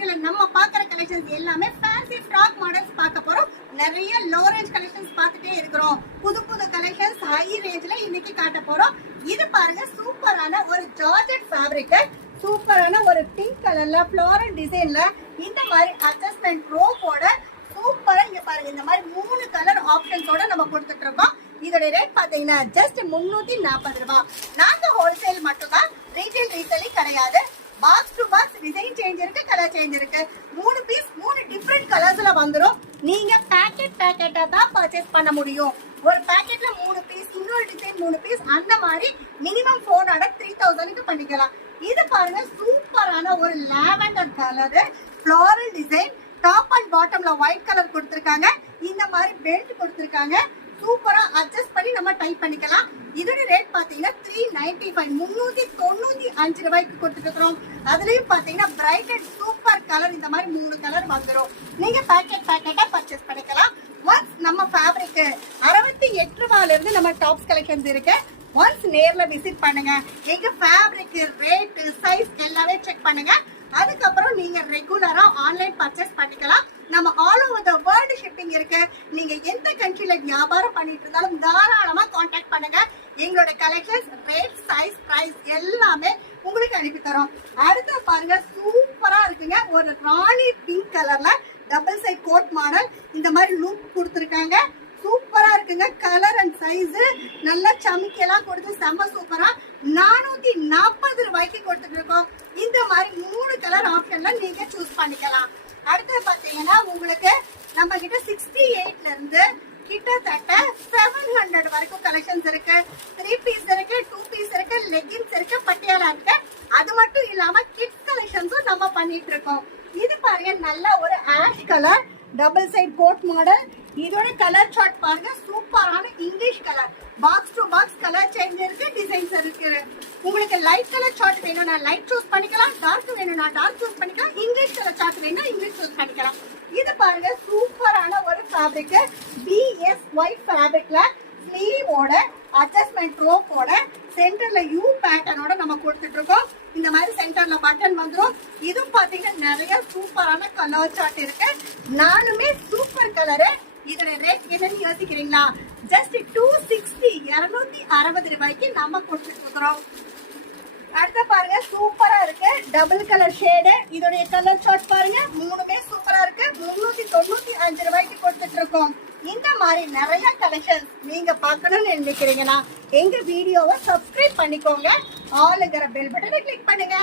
வீடியோல நம்ம பாக்குற கலெக்ஷன்ஸ் எல்லாமே ஃபேன்சி ஃப்ராக் மாடல்ஸ் பார்க்க போறோம். நிறைய லோ ரேஞ்ச் கலெக்ஷன்ஸ் பார்த்துட்டே இருக்கிறோம். புது புது கலெக்ஷன்ஸ் ஹை ரேஞ்ச்ல இன்னைக்கு காட்ட போறோம். இது பாருங்க, சூப்பரான ஒரு ஜார்ஜெட் ஃபேப்ரிக், சூப்பரான ஒரு பிங்க் கலர்ல ஃப்ளோரல் டிசைன்ல இந்த மாதிரி அட்ஜஸ்ட்மெண்ட் ரோப்போட சூப்பரா இங்க பாருங்க. இந்த மாதிரி 3 கலர் ஆப்ஷன்ஸோட நம்ம கொடுத்துட்டு இருக்கோம். இதோட ரேட் பாத்தீங்கன்னா ஜஸ்ட் 340 ரூபாய். நாங்க ஹோல்சேல் மட்டும் தான், ரீட்டைல் ரீசேலிங் கிடையாது. Box to box design change இருக்கு, கலர் சேஞ்ச் இருக்கு. 3 பீஸ் 3 டிஃபரெண்ட் கலர்ஸ்ல வந்துரும். நீங்க பேக்கெட்டா தான் பர்ச்சேஸ் பண்ண முடியும். ஒரு பேக்கெட்ல 3 பீஸ், இன்னொரு டிசைன் 3 பீஸ், அந்த மாதிரி மினிமம் 3000க்கு பண்ணிக்கலாம். இது பாருங்க, சூப்பரான ஒரு lavender colour floral design, top and பாட்டம்ல ஒயிட் கலர் கொடுத்திருக்காங்க. இந்த மாதிரி பெல்ட் கொடுத்திருக்காங்க. சூப்பரா அட்ஜஸ்ட் பண்ணி நம்ம டைப் பண்ணிக்கலாம். இதோட ரேட் பாத்தீங்கன்னா 395 395 ரூபாய்க்கு கொடுத்துட்டு. அதுலயும் பாத்தீங்கன்னா பிரைட்டட் சூப்பர் கலர், இந்த மாதிரி 3 கலர் வந்துடும். நீங்க பேக்கெட்டா பர்ச்சேஸ் பண்ணிக்கலாம். ஒன்ஸ் நம்ம ஃபேப்ரிக் 68 ரூபாயில இருந்து நம்ம டாப்ஸ் கலெக்ஷன்ஸ் இருக்கு. ஒன்ஸ் நேர்ல விசிட் பண்ணுங்க. எங்க ஃபேப்ரிக் ரேட் சைஸ் எல்லாமே செக் பண்ணுங்க. அதுக்கப்புறம் நீங்க ரெகுலரா ஆன்லைன் பர்ச்சேஸ் பண்ணிக்கலாம். நம்ம all over the world shipping இருக்கு. நீங்க எந்த கண்ட்ரில வியாபாரம் பண்ணிட்டு இருந்தாலும் தாராளமா கான்டாக்ட் பண்ணுங்க. எங்களோட கலெக்ஷன்ஸ் ரேட் சைஸ் பிரைஸ் எல்லாமே உங்களுக்கு அனுப்பி தரோம். அடுத்து பாருங்க, சூப்பரா இருக்குங்க. ஒரு ராணி பிங்க் கலர்ல டபுள் சைட் கோட் மாடல், இந்த மாதிரி லூப் கொடுத்துருக்காங்க. சூப்பரா இருக்குங்க. கலர் அண்ட் சைஸ் நல்லா சமிக்கெல்லாம் கொடுத்து செம்ம சூப்பரா 440 ரூபாய்க்கு கொடுத்துட்டு இருக்கோம். இந்த மாதிரி 3 கலர் ஆப்ஷன்ல நீங்க சூஸ் பண்ணிக்கலாம். அடுத்து பாத்தீங்கன்னா உங்களுக்கு நம்ம கிட்ட 68ல இருந்து கிட்டத்தட்ட 700 வரைக்கும் கலெக்ஷன்ஸ் இருக்கு. 3 பீஸ் இருக்கு, 2 பீஸ் இருக்கு, லெகின்ஸ் இருக்கு, பட்டியாலா இருக்கு. அது மட்டும் இல்லாம கிட்ஸ் கலெக்ஷன்ஸும் நம்ம பண்ணிட்டு இருக்கோம். இது பாருங்க, நல்ல ஒரு ash colour double side coat model. இதோட கலர் சார்ட் பாருங்க, சூப்பரான English colour. Box to box colour change இருக்கு, டிசைன்ஸ் இருக்கு. உங்களுக்கு லைட் கலர் சார்ட் வேணும்னா லைட் சூஸ் பண்ணிக்கலாம், டார்க் வேணும்னா டார்க் சூஸ் பண்ணிக்கலாம், இங்கிலீஷ் கலர் சார்ட் வேணும்னா இங்கிலீஷ் சூஸ் பண்ணிக்கலாம். இது பாருங்க, சூப்பரான ஒரு ஃபேப்ரிக், BSY ஃபேப்ரிக்ல ஸ்லீவோட அட்ஜஸ்ட்மெண்ட் ரோப்போட சென்டர்ல யூ பேட்டர்னோட நம்ம கொடுத்துட்டு இருக்கோம். இந்த மாதிரி சென்டர்ல பட்டன் வந்துடும். இதுவும் பாத்தீங்கன்னா நிறைய சூப்பரான கலர் சார்ட் இருக்கு. நாலுமே சூப்பர் கலரு. இதோட ரேட் என்னன்னு யோசிக்கிறீங்களா? ஜஸ்ட் 260 ரூபாய்க்கு நம்ம கொடுத்துட்டு இருக்கிறோம். அடுத்த பாருங்க, சூப்பரா இருக்கு டபுள் கலர் ஷேடு. இதோடைய கலர் சார்ட் பாருங்க, 3மே சூப்பரா இருக்கு. 395 ரூபாய்க்கு கொடுத்துட்டு இருக்கோம். இந்த மாதிரி நிறைய கலெக்ஷன்ஸ் நீங்க பார்க்கணும்னு நினைக்கிறீங்கன்னா எங்க வீடியோவை சப்ஸ்கிரைப் பண்ணிக்கோங்க. ஆளுங்கிற பெல் பட்டனை கிளிக் பண்ணுங்க.